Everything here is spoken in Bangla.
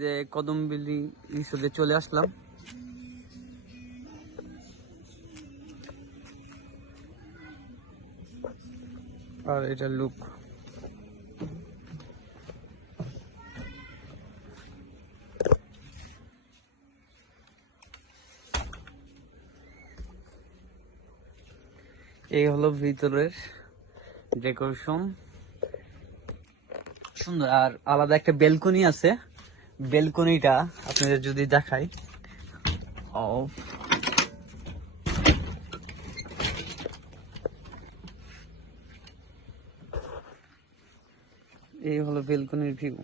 যে কদম বিল্ডিং রিসোর্টে চলে আসলাম। আর এটা লুক এই হলো ভিতরের ডেকোরেশন সুন্দর, আর আলাদা একটা বেলকনি আছে। বেলকনিটা আপনাদের যদি দেখাই। ও এই হলো বেলকনির ভিউ।